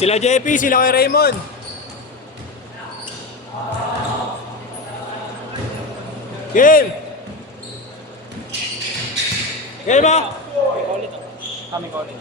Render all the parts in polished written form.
Sila JP, sila kay Raymond. Game! Game ba? Kami ko ulit.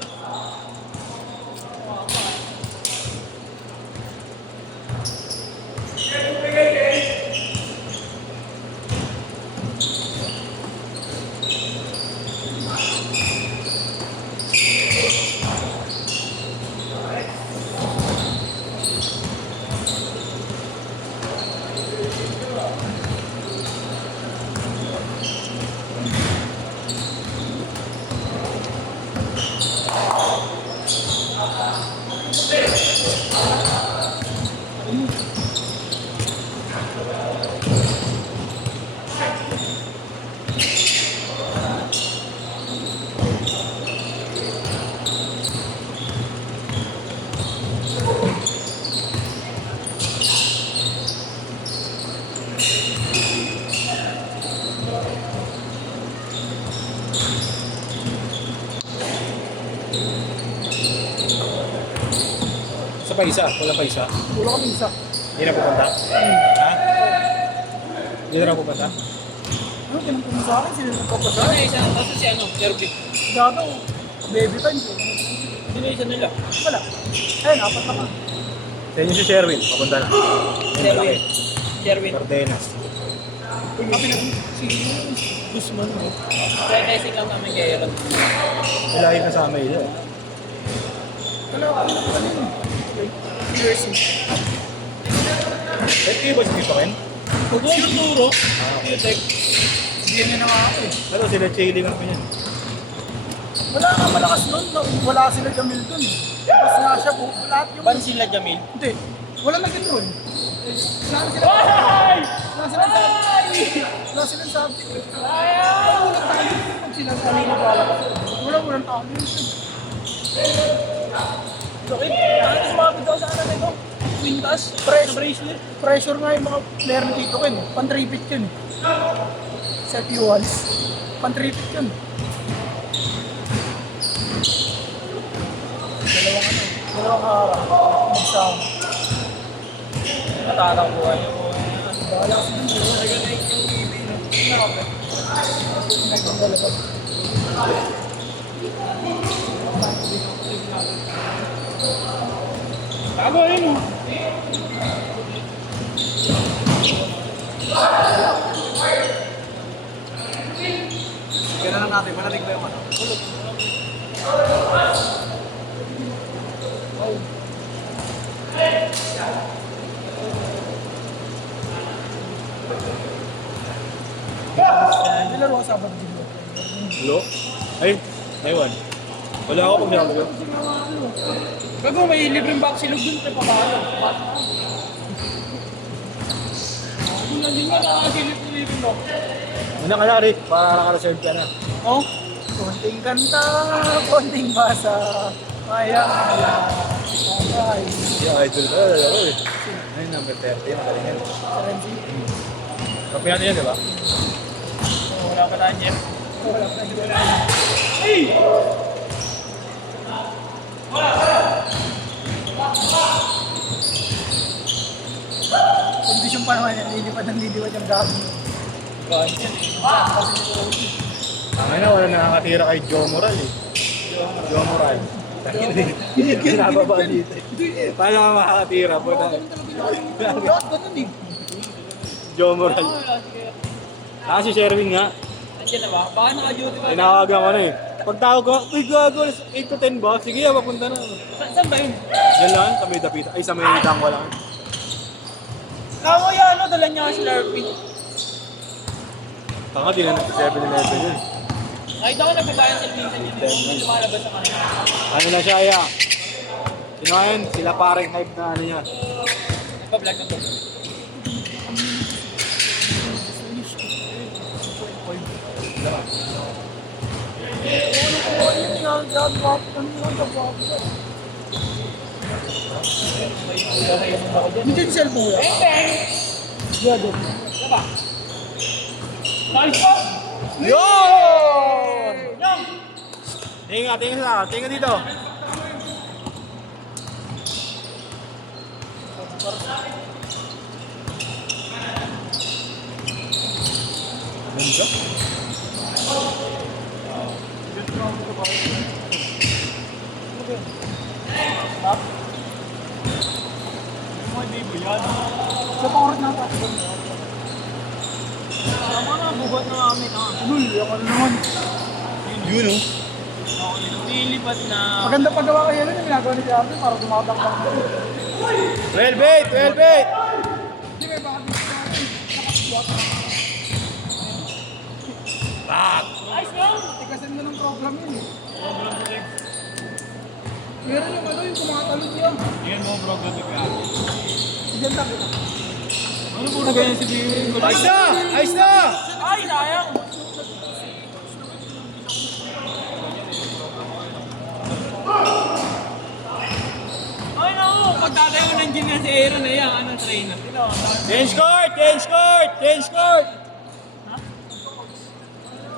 Isa pa isa, wala pa isa. Wala kami isa. Hindi na pupunta? Ha? Hindi na pupunta? Ano, tinutulong sa akin, sila nagpapasa. Ano isa? Kasi si ano? Derby. Gato, baby time. Sino isa nila? Wala. Ayun, apat na ka. Sa inyo si Sherwin, papunta na. Sherwin. Sherwin. Cardenas. Kami na si Guzman. Kaya testing lang namin kay Aaron. Malayo na sa amin yun. Wala ako na kanina. Jersey. Eh, ba si Ren? Huwag mo turo. Q-Tech. Hindi niya na ako eh. Pero sila chailing ako yan. Wala nga malakas nun. Wala sila Jamil dun. Tapos nga siya po. Lahat yung... Ban sila Jamil. Hindi. Wala nag-control. Wala sila... Wala sila sabi. Wala sila sabi. Wala tayo. Pag sila sabi na walang tao. Bakit? Ano sumabit daw sa ano nito? Quintas? Bracelet? Pressure nga yung mga player ni Tito Ken. Pan-tripit yun. Set Yuans. Pan-tripit yun. Dalawang harap. Magsama. Matalang buhay niyo po. Bahala kasi dun. Tago yun mo. Ganun lang natin. Malalig ba yung ano? Nilaro ka Sabado dito. Hello? Ay, aywan. Wala ako pag nakakuha. Gago, may libreng baksilog dun sa papalo. Kung nandun nga nakakagilip-gilipin mo. Una ka na, Rick. Para naka-reserve ka na. Oh? Konting kanta, konting basa. Kaya nga lang. Ay, Yung idol ka, lalaro eh. Ay, number 30, magaling yan. Serenzi. Kapi natin yan, di ba? Wala pa tayo niya. Wala pa nang wala. Kondisyon pa naman yan, lilipad ng lilipad yung gagawin. Gawin yan eh. Ay na, wala nakakatira kay Joe Moral eh. Joe Moral. Pinababa dito eh. Paano ka makakatira po na? Lahat ganun eh. Joe Moral. Ah, si Sherwin nga. Nandiyan na ba? Baka naka-duty ka. Tinawagan ko na eh. Pagtawag ko, uy gago, 8 to 10 ba? Sige, papunta na. Saan ba yun? Yan lang, sa may dapita. Ay, sa may dangwa lang. Tama yan, ano? Dala niya si Larpy. Tanga, di na nag 7-11 yun. Nakita ko nagbabayan si Vincent yun. May lumalabas sa kanila. Ano na siya, ya? Sino yan? Sila parang hype na ano niya. Nagpa-vlog na to. Hindi yung cellphone mo yan. Gado. Diba? Nice pa! Yun! Tingin dito. yun. Sa pangarap na pa. Tama na, bubat na namin. Lul, yung ano naman. Yun oh. Lilipat na. Maganda paggawa kayo nun, yung ginagawa ni Diablo para tumatakbang ko. 12 bait! 12 bait! Hindi, may baka dito natin. Nakaswat. Ayos nga! Tikasan mo ng program yun eh. Meron yung ano, yung kumatalon niya. Yan mo program ni Kuya. Diyan tabi. Ano po na ganyan si Bill? Ayos na! Ayos na! Ay, sayang! Ay, naku! Pagtatayo ko ng gym yan si Aaron na yan. Ano, trainer? Change court! Change court! Change court!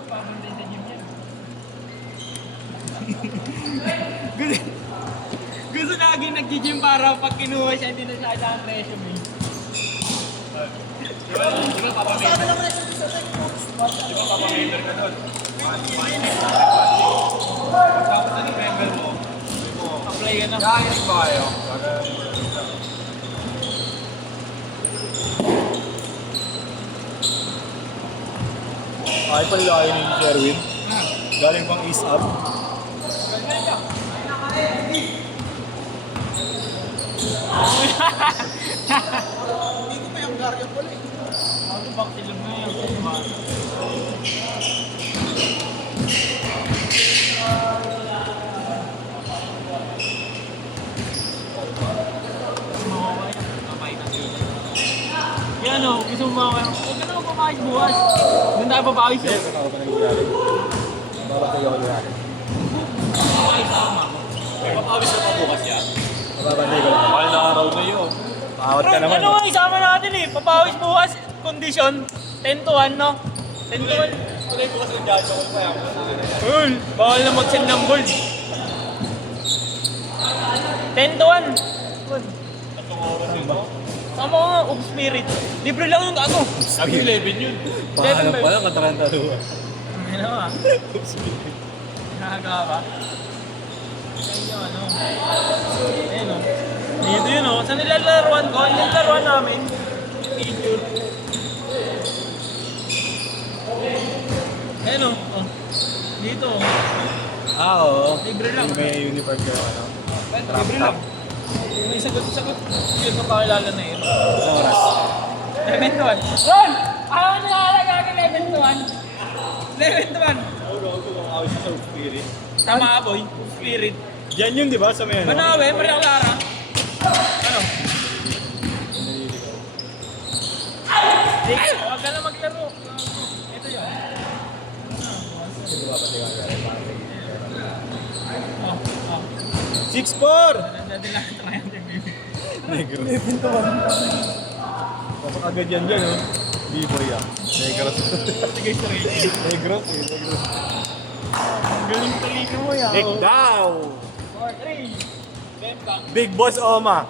Pabantay sa gym yan. Gusto lagi nag-gym para pag kinuha siya, hindi na siya ang resume. Di ba papamember? Di ba papamember ka doon? Tapos na member mo, apply ka na. Kaya ba kayo? Ay, panlayo ni Sherwin. Galing pang East Up. Hindi ko pa yung Garyo pala eh. Ano bang silog na yan? Yan o, gusto mo mga huwag ka na magpapakis bukas. Doon tayo papakis Hindi, yun. kung ako pa nangyayari. Babantay ako yan. Papakis ako mama. Papakis na pa bukas yan. Babantay ko lang. Mahal na araw na yun. Pakawat ka naman. Ano nga isama natin eh, papawis bukas, condition, 10 to 1 no? 10 to 1. Kulay bukas ng judge ako pa yan. Uy, bawal na mag-send ng gold. 10 to 1. Tama nga, of spirit. Libre lang yung gago. Sabi 11 yun. Pahanap pa lang, kataranta doon. Ano nga? Nakaga ba? Yan yung ano. Ayun o. Dito yun o. Sa nilalaruan ko, nilalaruan namin. Yung picture. Ayun o. Oh. Dito o. Ah, oo. Libre lang. May uniform ka ano. Libre lang. May sagot-sagot. Yun ang pakilala na yun. Oras. 11 to 1. Ron! Ayaw na nakalaga ka 11 to 1. 11 to 1. Ako sa spirit. Tama ka boy. Spirit. Diyan yun, di ba? Sa may ano? Manawe, Maria Clara. Ano? Huwag ka na maglaro. Ito yun. Oh, oh. 6-4! Nandadala ka tayo ng baby. Negros. Pasok agad yan dyan, oh. B-boy ah. Negros. Sige, straight. Negros eh, Negros. Ang galing talino mo yan. Nick Dow! 4-3. Bemka. Big Boss Oma.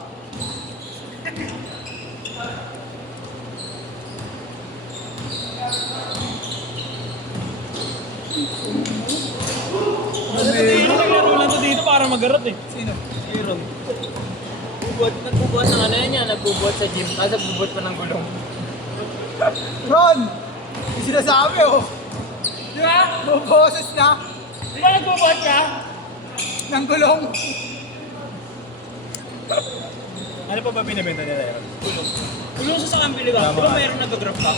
Sino naglaro lang to dito para magarat eh? Sino? Aaron. Nagbubuhat ng ano yan yan, nagbubuhat sa gym, kasi nagbubuhat pa ng gulong. Ron! Yung sinasabi oh. Di ba? Buboses na Di ba nagbubuhat ka? ng gulong. Ano pa ba binibenta nila yun? Gulong sa sakang pili ka. Di ba mayroong nag-grab ka?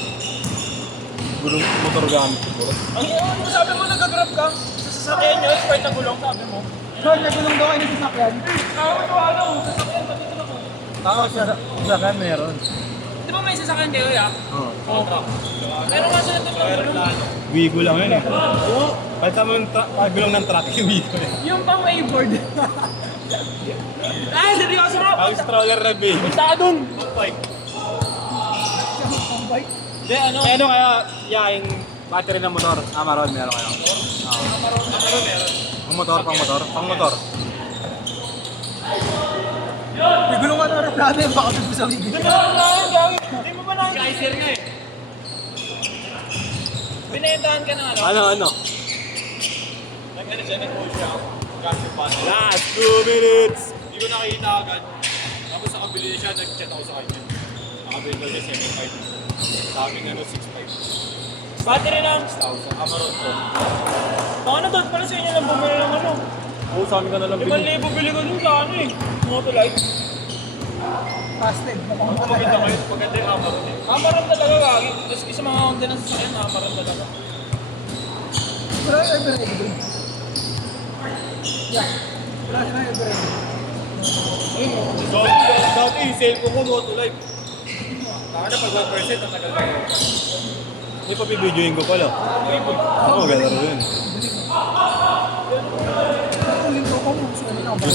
Gulong motor gamit siguro. Ang sabi mo nag-grab ka? Sa sasakyan niyo, expert na gulong, sabi mo. Ron, nagulong daw kayo ng sasakyan. Tawag ko ano, sasakyan, sabi ko na ko. Tao sa kan meron. Di ba may sasakyan kayo ya? Oo. Oo. Pero nga sila ng gulong. Wigo lang yun eh. Oo. Kahit sa mga pagulong ng truck yung Wigo eh. Yung pang waveboard. Ay, seryoso mo? Ang stroller na baby. Punta ka dun. Ang bike. Di, ano? Ano kaya yaing battery ng motor? Ah, maroon meron kayo. Oo. Pang motor, pang motor, pang motor. May gulong ka na aeroplano yun, baka doon sa wigil. Hindi mo ba nakikita? Kaiser nga eh. Binentahan ka ng ano? Ano? Nag-ano siya, nag-push siya. Kasi pa. Last 2 minutes. Hindi ko nakita agad. Tapos sa kabili siya, nag-chat ako sa kanya. Nakabili ko niya 7.5. Sa amin ano, 6.5. Battery lang. 6,000. Amaron ko. Baka na doon pala sa inyo lang bumili ng ano. Oo, sa amin ka na lang 5,000 bili ko dun sa ano eh. Motolite. Fasted. Ang maganda kayo, maganda yung Amaron eh. Amaron talaga kagi. Tapos isa mga Honda na sasakyan, Amaron talaga. Wala yung overrated doon. Yeah. Wala sila yung overrated. Dati yung cellphone ko, Motolite. Taka na pag 1%, ang tagal na yun. Hindi pa bibidyoin ko pala. Oo, ganda rin yun. Uling ko kung gusto nila ako.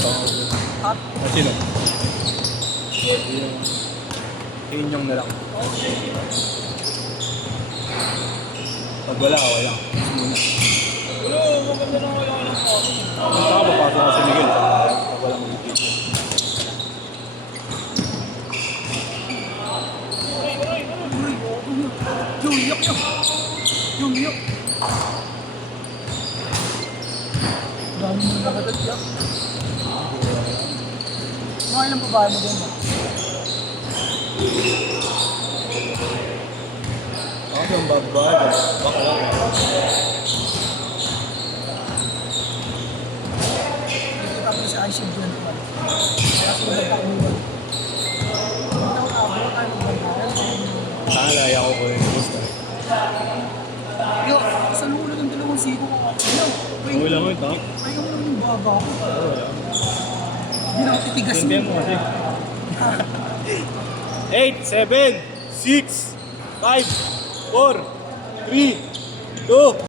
At Sino? Inyong na lang. Pag wala, wala. Wala, maganda lang wala ng photo. Punta ka, papasok ka si Miguel. Pag wala mag-video. yung yuk yuk. Yung yuk. Dami mo nakatad yuk. Mga ilang babae mo din mo? Ako yung babae. Baka lang. Nakita ko si Aisha dyan. Kasi magkakamulan. Naalaya ko ko yung gusto. Yo, sa loob ng dalawang siko ko. Yo, Okay lang yun, tank. ay ka mo lang yung baba ko. Hindi na matitigas Tintihan mo kasi. 8, 7, 6, 5, 4, 3, 2,